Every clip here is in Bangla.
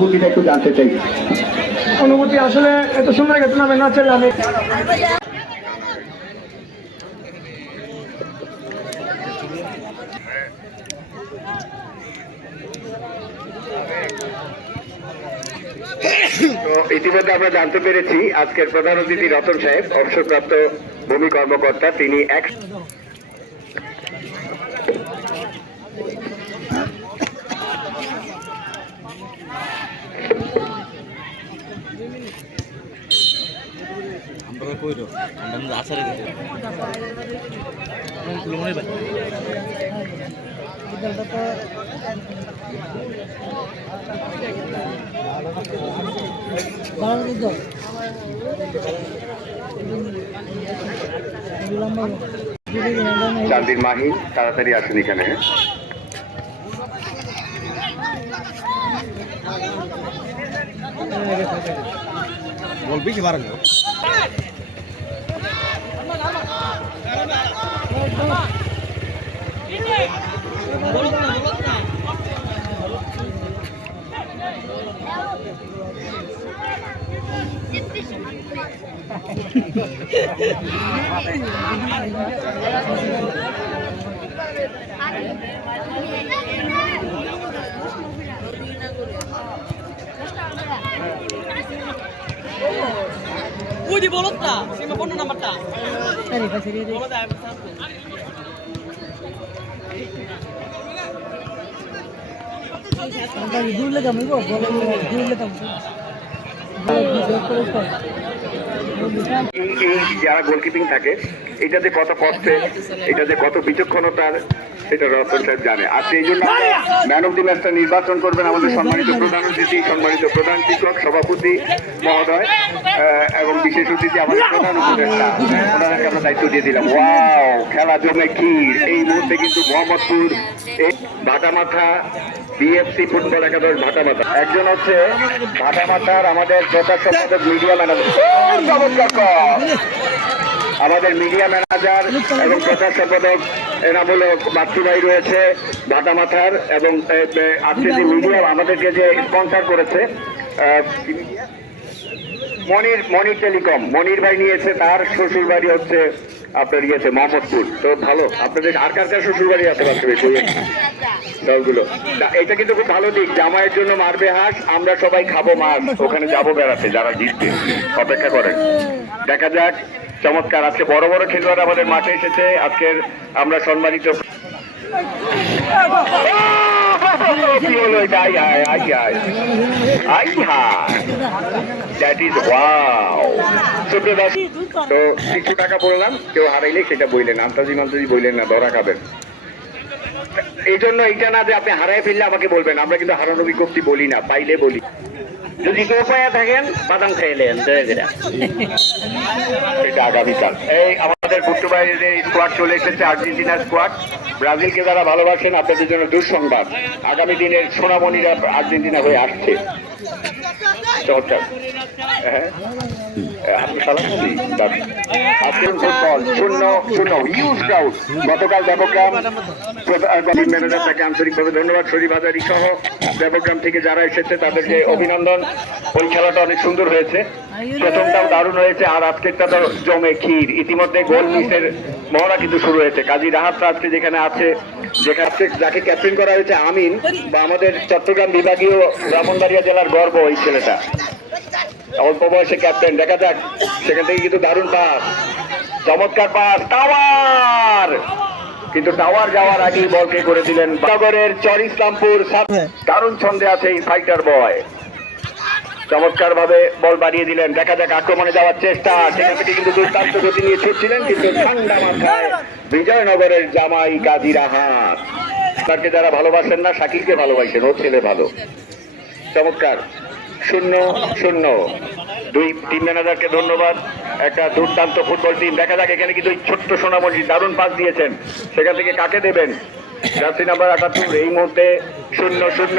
ভূমিটা একটু জানতে চাই। অনুভূতি আসলে এত সুন্দর একটা টুর্নামেন্ট আছে আমি তো ইতিমধ্যে আমরা জানতে পেরেছি আজকের প্রধান অতিথি রতন সাহেব অবসরপ্রাপ্ত ভূমি কর্মকর্তা তিনি এক কইরো? আমরা গেছে। মনে ভাই মাহি তাড়াতাড়ি আসুন এখানে। বলবি কি বারো ওই যে বলত না সীমা পণ্য নাম্বারটা বলো যায় এই এই যারা গোলকিপিং থাকে, এটা যে কত কষ্টে, এটা যে কত বিচক্ষণতার সেটা রতন সাহেব জানে। আর সেই জন্য ম্যান অফ দি ম্যাচটা নির্বাচন করবেন আমাদের সম্মানিত প্রধান অতিথি, সম্মানিত প্রধান শিক্ষক, সভাপতি মহোদয় এবং বিশেষ অতিথি আমাদের প্রধান উপদেষ্টা। ওনাদেরকে আমরা দায়িত্ব দিয়ে দিলাম। ওয়াও, খেলা জমে ক্ষীর। এই মুহূর্তে কিন্তু মোহাম্মদপুর ভাটামাথা বিএফসি ফুটবল একাদশ ভাটামাথা একজন হচ্ছে ভাটামাথার আমাদের প্রচার সম্পাদক মিডিয়া ম্যানেজার আমাদের মিডিয়া ম্যানেজার এবং প্রচার সম্পাদক এনামূল বাচ্চু ভাই রয়েছে ভাটা মাথার এবং আজকে যে মিডিয়া আমাদেরকে যে স্পন্সর করেছে? মনির মনির টেলিকম। মনির ভাই নিয়েছে তার শ্বশুর বাড়ি হচ্ছে আপনার ইয়েছে মোহাম্মদপুর তো ভালো আপনাদের আর কার কার শ্বশুর বাড়ি আছে দলগুলো এটা কিন্তু খুব ভালো দিক জামাইয়ের জন্য মারবে হাঁস আমরা সবাই খাব মাছ ওখানে যাব বেড়াতে যারা জিতবে অপেক্ষা করেন দেখা যাক চমৎকার আজকে বড় বড় খেলোয়াড় আমাদের মাঠে এসেছে আজকের আমরা সম্মানিত কি হলো এটা? আই, আই, আই। আই, হাই। Wow. সুপ্রিয় দর্শক, তো কিছু টাকা বললাম কেউ হারাইলে সেটা বইলেন আন্তাজি মান্তাজি বইলেন না ধরা খাবেন। এই জন্য এইটা না যে আপনি হারাই ফেললে আমাকে বলবেন আমরা কিন্তু হারানো বিজ্ঞপ্তি বলি না পাইলে বলি। যদি কেউ পায়া থাকেন বাদাম খাইলেন এটা আগামীকাল। এই আমাদের পর্তুগালের স্কোয়াড চলে এসেছে আর্জেন্টিনার স্কোয়াড ব্রাজিলকে যারা ভালোবাসেন, আপনাদের জন্য দুঃসংবাদ। আগামী দিনের সোনামণিরা আর্জেন্টিনা হয়ে আসছে। হ্যাঁ। শূন্য শূন্য গতকাল ম্যানেজার তাকে আন্তরিকভাবে ধন্যবাদ থেকে যারা এসেছে তাদেরকে অভিনন্দন ওই খেলাটা অনেক সুন্দর হয়েছে প্রথমটাও দারুণ হয়েছে আর আজকেরটা তো জমে ক্ষীর ইতিমধ্যে গোল মিসের মহড়া কিন্তু শুরু হয়েছে কাজী রাহাতটা আজকে যেখানে আছে যেখানে যাকে ক্যাপ্টেন করা হয়েছে আমিন বা আমাদের চট্টগ্রাম বিভাগীয় ব্রাহ্মণবাড়িয়া জেলার গর্ব ওই ছেলেটা অল্প বয়সে ক্যাপ্টেন দেখা যাক। সেখান থেকে কিন্তু দারুণ পাস। চমৎকার পাস টাওয়ার! কিন্তু টাওয়ার যাওয়ার আগেই বলকে করে দিলেন নগরের চর ইসলামপুর দারুণ ছন্দে আছে এই ফাইটার বয় চমৎকার ভাবে বল বাড়িয়ে দিলেন। দেখা যাক আক্রমণে যাওয়ার চেষ্টা। সেখান থেকে কিন্তু দুর্দান্ত গতি নিয়ে ছুটছিলেন কিন্তু ঠান্ডা মাথায় বিজয়নগরের জামাই কাজী রাহাত। তাকে যারা ভালোবাসেন না শাকিলকে ভালোবাসেন ও ছেলে ভালো। চমৎকার। শূন্য শূন্য দুই টিম ম্যানেজারকে ধন্যবাদ একটা দুর্দান্ত ফুটবল টিম দেখা যাক এখানে কিন্তু এই ছোট্ট সোনামণি দারুণ পাস দিয়েছেন সেখান থেকে কাকে দেবেন জার্সি নাম্বার আটাত্তর এই মুহূর্তে শূন্য শূন্য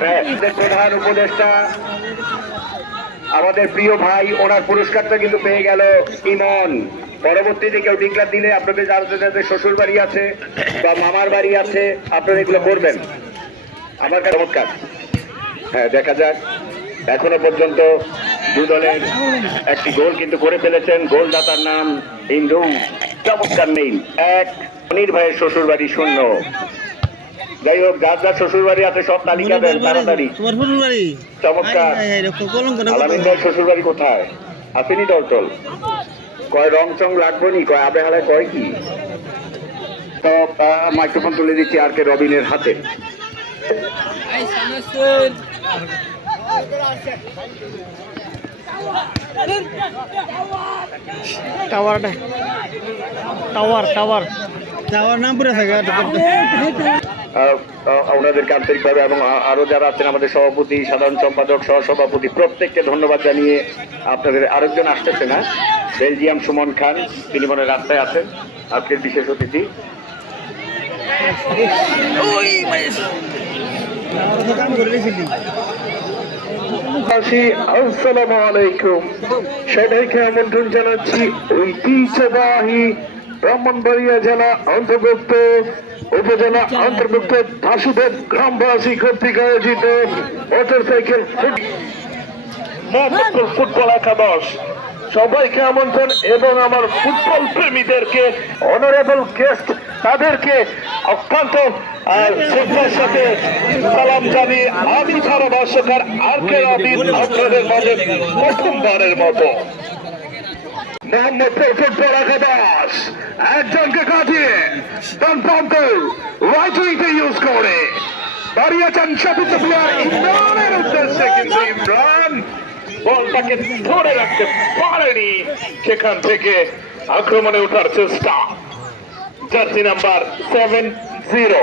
হ্যাঁ, প্রধান উপদেষ্টা আমাদের প্রিয় ভাই ওনার পুরস্কারটা কিন্তু পেয়ে গেল ইমন পরবর্তীতে কেউ ডিক্লার দিলে আপনাদের যাদের যাদের শ্বশুর বাড়ি আছে বা মামার বাড়ি আছে আপনারা এগুলো করবেন। আমার কাছে চমৎকার। হ্যাঁ দেখা যাক। এখনও পর্যন্ত দু দলের একটি গোল কিন্তু করে ফেলেছেন। গোলদাতার নাম ইন্দু চমৎকার নেই। এক অনির ভাইয়ের শ্বশুর বাড়ি শূন্য। যাই হোক যার যার শ্বশুর বাড়ি আছে সব তালিকা দেন তাড়াতাড়ি। চমৎকার। আলামিন ভাইয়ের শ্বশুর বাড়ি কোথায়? আসেনি দলটল কয় রং চং লাগবো নি কয় আবে হালায় কয় কি? তো মাইক্রোফোন তুলে দিচ্ছি আর কে রবিনের হাতে। টাওয়ারটা টাওয়ার টাওয়ার। যাওয়ার নাম পুরো থাকে। ওনাদেরকে আন্তরিকভাবে এবং আ- আরও যারা আছেন আমাদের সভাপতি সাধারণ সম্পাদক সহ সভাপতি প্রত্যেককে ধন্যবাদ জানিয়ে আপনাদের আরেকজন আসতেছে না? বেলজিয়াম সুমন খান তিনি মনে রাস্তায় আছেন। আজকের বিশেষ অতিথি। আসি আসসালামু আলাইকুম। সবাইকে আমন্ত্রণ জানাচ্ছি ঐতিহ্যবাহী ব্রাহ্মণবাড়িয়া জেলা অন্তর্ভুক্ত উপজেলা অন্তর্ভুক্ত বাসুদেব গ্রামবাসী কর্তৃক আয়োজিত মোটর সাইকেল মোহাম্মদপুর ফুটবল একাদশ। সবাইকে আমন্ত্রণ এবং আমার ফুটবল প্রেমীদেরকে অনারেবল গেস্ট তাদেরকে অত্যন্ত আহ, শ্রদ্ধার সাথে সালাম জানিয়ে আমি ধারাভাষ্যকার আর কে রবিন আপনাদের মাঝে প্রথমবারের মতো। মোহাম্মদপুর ফুটবল একাদশ। একজনকে কাটিয়ে ডান প্রান্তে রাইট উইংতে ইউজ করে। দাঁড়িয়েছেন সাবিত প্লেয়ার ইমরানের উদ্দেশ্যে কিন্তু ইমরান বলটাকে ধরে রাখতে পারেনি। সেখান থেকে আক্রমণে ওঠার চেষ্টা। Jersey number seven zero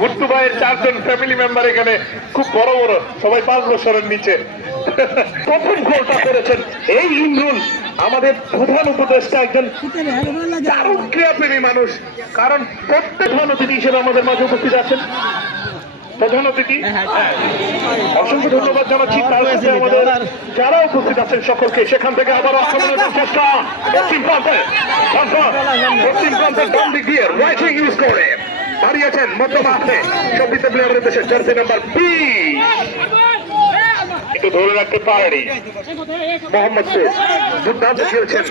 Bhuttu ভাইয়ের চারজন ফ্যামিলি মেম্বার এখানে খুব বড় বড় সবাই পাঁচ বছরের নিচে। প্রথম গোলটা করেছেন এই ইমরুল আমাদের প্রধান উপদেষ্টা একজন দারুণ ক্রীড়াপ্রেমী মানুষ। কারণ প্রত্যেক প্রধান অতিথি হিসেবে আমাদের মাঝে উপস্থিত আছেন। প্রধান অতিথি হ্যাঁ। অসংখ্য ধন্যবাদ জানাচ্ছি। তার সাথে আমাদের যারা উপস্থিত আছেন সকলকে সেখান থেকে আবার আক্রমণের চেষ্টা। পশ্চিম প্রান্তে পশ্চিম প্রান্তের ডান দিক দিয়ে রাইট ইউজ করে। দাঁড়িয়েছেন মধ্যমাসে মাঠে সবিত প্লেয়ারের দেশে জার্সি নাম্বার বি একটু ধরে রাখতে পারেনি। মোহাম্মদ মোহাম্মদপুর। দুর্দান্ত খেলছেন।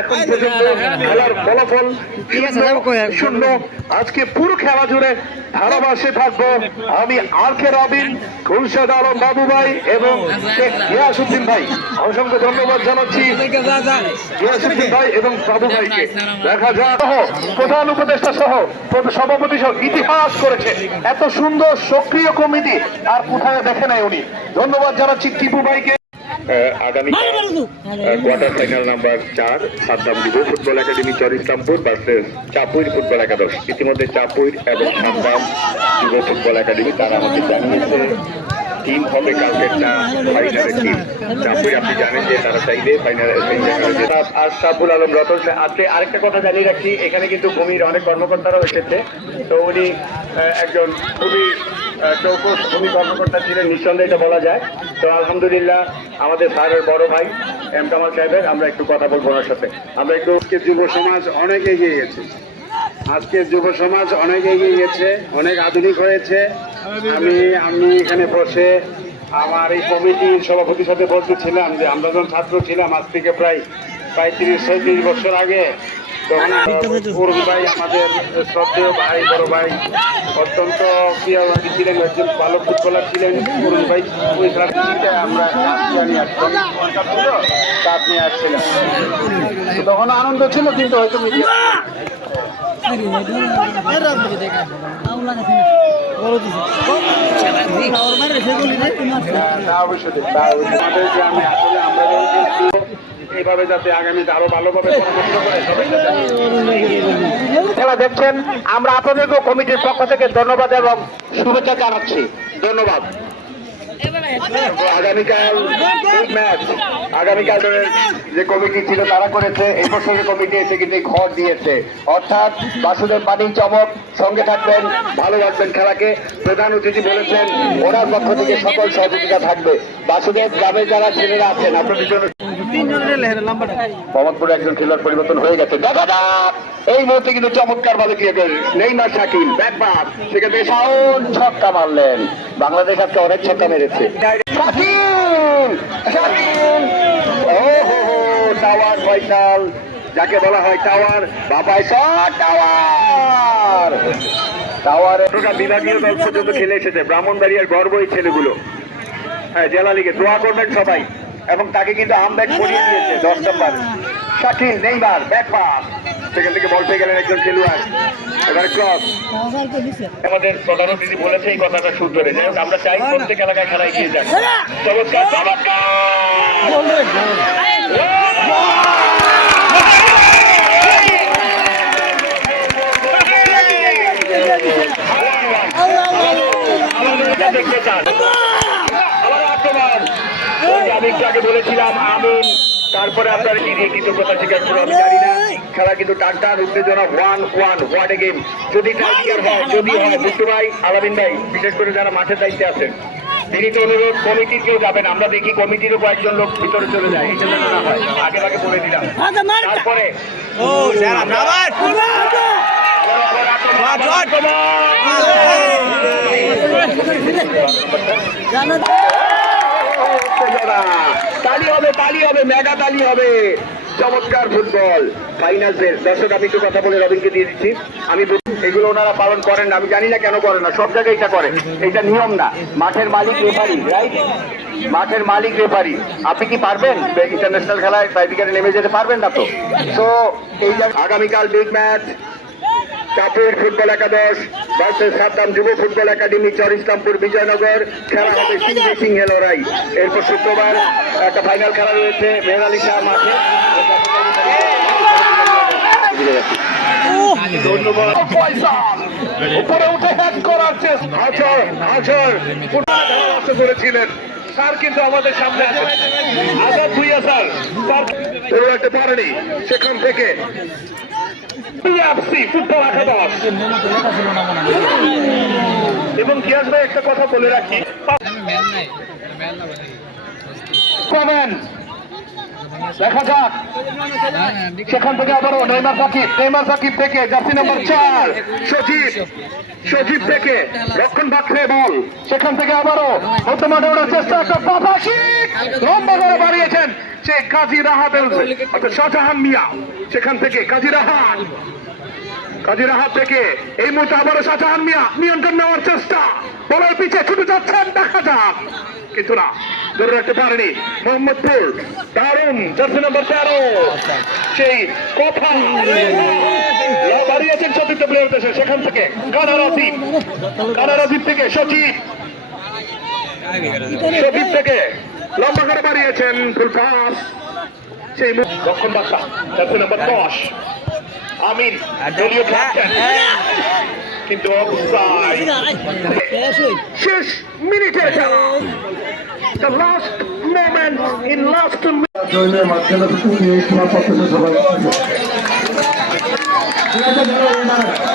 এখন পর্যন্ত খেলার ফলাফল শূন্য, আজকে পুরো খেলা জুড়ে ধারাভাষ্যে থাকব। আমি আর কে রবিন খুলশেদ আলম বাবু ভাই এবং গিয়াসুদ্দিন ভাই। অসংখ্য ধন্যবাদ জানাচ্ছি গিয়াসুদ্দিন ভাই এবং বাবু ভাইকে। দেখা যাক। প্রধান উপদেষ্টা সহ সভাপতি সহ ইতিহাস করেছে। এত সুন্দর সক্রিয় কমিটি আর কোথায় দেখে নাই উনি। ধন্যবাদ জানাচ্ছি টিপু ভাইকে। আগামী কোয়ার্টার ফাইনাল নাম্বার চার সাদ্দাম দিব football academy Char Islampur versus Chapuir football একাদশ। ইতিমধ্যে চাপুইর এবং সাদ্দাম যুব ফুটবল একাডেমি তারা আমাকে জানিয়েছে টিম হবে কালকেরটা ফাইনালের টিম চাপুই আপনি জানেন যে তারা চাইলে ফাইনালে আর সাবুল আলম রতন আজকে আরেকটা কথা জানিয়ে রাখছি এখানে কিন্তু ভূমির অনেক কর্মকর্তারাও এসেছে। তো উনি আহ, একজন খুবই চৌকস ভূমি কর্মকর্তা ছিলেন, নিঃসন্দেহে এটা বলা যায়। তো আলহামদুলিল্লাহ, আমাদের স্যারের বড় ভাই, এম কামাল সাহেবের, আমরা একটু কথা বলব ওনার সাথে। আমরা একটু আজকের যুব সমাজ অনেক এগিয়ে গেছে। আজকের যুব সমাজ অনেক এগিয়ে গেছে, অনেক আধুনিক হয়েছে। আমি আমি এখানে বসে আমার এই কমিটির সভাপতির সাথে বলতেছিলাম যে, আমরা যখন ছাত্র ছিলাম, আজ থেকে প্রায় পঁয়ত্রিশ, ছয়ত্রিশ বছর আগে তখন অরুণ ভাই আমাদের শ্রদ্ধেয় ভাই বড় ভাই অত্যন্ত ক্রিয়াবাদী ছিলেন একজন ভালো ফুটবলার ছিলেন অরুণ ভাই ওই খেলাটিতে আমরা কাপ নিয়ে আসছিলাম তখন আনন্দ ছিল কিন্তু হয়তো মিডিয়া অবশ্যই। এইভাবে যাতে আগামীতে আরও ভালোভাবে খেলা দেখছেন আমরা আপনাদেরকেও কমিটির পক্ষ থেকে ধন্যবাদ এবং শুভেচ্ছা জানাচ্ছি। ধন্যবাদ। আগামীকাল। আগামীকাল যে কমিটি ছিল তারা করেছে। এই বছরের কমিটি এসে কিন্তু ঘর দিয়েছে। অর্থাৎ বাসুদেব পানির চমক সঙ্গে থাকবেন ভালো রাখবেন খেলাকে। প্রধান অতিথি বলেছেন ওনার পক্ষ থেকে সকল সহযোগিতা থাকবে। বাসুদেব গ্রামের যারা ছেলেরা আছেন আপনাদের জন্য একজন খেলোয়াড় পরিবর্তন হয়ে গেছে। দেখা যাক! এই মুহূর্তে কিন্তু চমৎকার ভাবে ক্লিয়ার করে নেইমার শাকিল ব্যাকবার থেকে সাউন্ড ছক্কা মারলেন। বাংলাদেশ আজকে অনেক ছক্কা মেরেছে। শাকিল! শাকিল! ও হো হো, টাওয়ার ফয়সাল, যাকে বলা হয় টাওয়ার, বাবাই শট টাওয়ার! টাওয়ারে বিভাগীয় দল পর্যন্ত খেলে এসেছে, ব্রাহ্মণবাড়িয়ার গর্ব এই ছেলেগুলো। হ্যাঁ জেলা লিগে দোয়া করবেন সবাই। এবং তাকে কিন্তু আমব্যাক করিয়ে দিয়েছে দশ নম্বর। Shakil Neymar back pass. সেখান থেকে বল পেয়ে গেলেন একজন খেলোয়াড়। এবার ক্রস। আমাদের প্রধান অতিথি বলেছে এই কথাটা শুদ্ধ যাই হোক আমরা চাই প্রত্যেক এলাকায় খেলা এগিয়ে যাক। চমৎকার চমৎকার। দেখতে চান আবার আক্রমণ ওই যে আমি একটু আগে বলেছিলাম আমিন। তারপরে আপনার কি কৃতজ্ঞতা স্বীকার করব আমি জানি না। খেলা কিন্তু টান টান উত্তেজনা ওয়ান ওয়ান হোয়াট গেম। যদি টাইগার হয় যদি হয় বুট্টু ভাই আলামিন ভাই বিশেষ করে যারা মাঠের দায়িত্বে আছেন তিনি তো অনুরোধ কমিটির কেউ যাবেন আমরা দেখি কমিটিরও কয়েকজন লোক ভিতরে চলে যায় এই জন্য না হয়। আগে আগে বলে দিলাম। তারপরে ও যারা আবার? তালি হবে তালি হবে মেগা হবে। চমৎকার আমি জানি না কেন করেন না। সব জায়গায় এটা করে। এটা নিয়ম না। মাঠের মালিক রেফারি রাইট মাঠের মালিক রেফারি আপনি কি পারবেন? ইন্টারন্যাশনাল খেলায় ট্রাইবিকারে নেমে যেতে পারবেন না তো? তো এই আগামীকাল বিগ ম্যাচ চাপুর ফুটবল একাদশ। সাদ্দাম যুব ফুটবল একাডেমি চর ইসলামপুর বিজয়নগর খেলা হবে সিংহে সিংহে লড়াই। এরপর শুক্রবার একটা ফাইনাল খেলা রয়েছে মেহর আলী শাহ মাঠে। উপরে উঠে হ্যাক করার চেষ্টা। আচর আচর ফুটবল করেছিলেন স্যার কিন্তু আমাদের সামনে আছে। আজাদ ভুইয়া স্যার। স্যার ধরে পারেনি সেখান থেকে পিএফসি ফুটবল একাদশ এবং গিয়াস ভাই, একটা কথা বলে রাখি। দেখা যাক। সেখান থেকে আবারও নেইমার সাকিব নেইমার সাকিব থেকে জার্সি নাম্বার চার, সজীব। সজীব থেকে রক্ষণ বাক্সে বল। সেখান থেকে আবারও বর্তমানে ওড়ার চেষ্টা একটা কিক লম্বা করে বাড়িয়েছেন সে কাজী রাহাত শাহজাহান মিয়া। সেখান থেকে কাজী রাহাত কাজী রাহাত থেকে এই মুহূর্তে আবারও শাহজাহান মিয়া নিয়ন্ত্রণ নেওয়ার চেষ্টা। বলার পিছে ছুটে যাচ্ছেন, দেখা যাক। কিন্তু না, ধরে রাখতে পারেনি মোহাম্মদপুর। জার্সি তেরো। সেই কথা সতীর্থ প্লেয়ার দেশে। সেখান থেকে কানা রাজীব কানা থেকে সচিব সচিব থেকে লম্বা করে বাড়িয়েছেন ফুল পাস সেই রক্ষণ বার্তা, জার্সি নাম্বার দশ। আমিন দলীয় ক্যাপ্টেন কিন্তু অবস্থায় শেষ মিনিটের খেলা the last moment in last জয়ের মাঝখানে তুমি সীমাবদ্ধতা সবাই ঠিক আছে যারা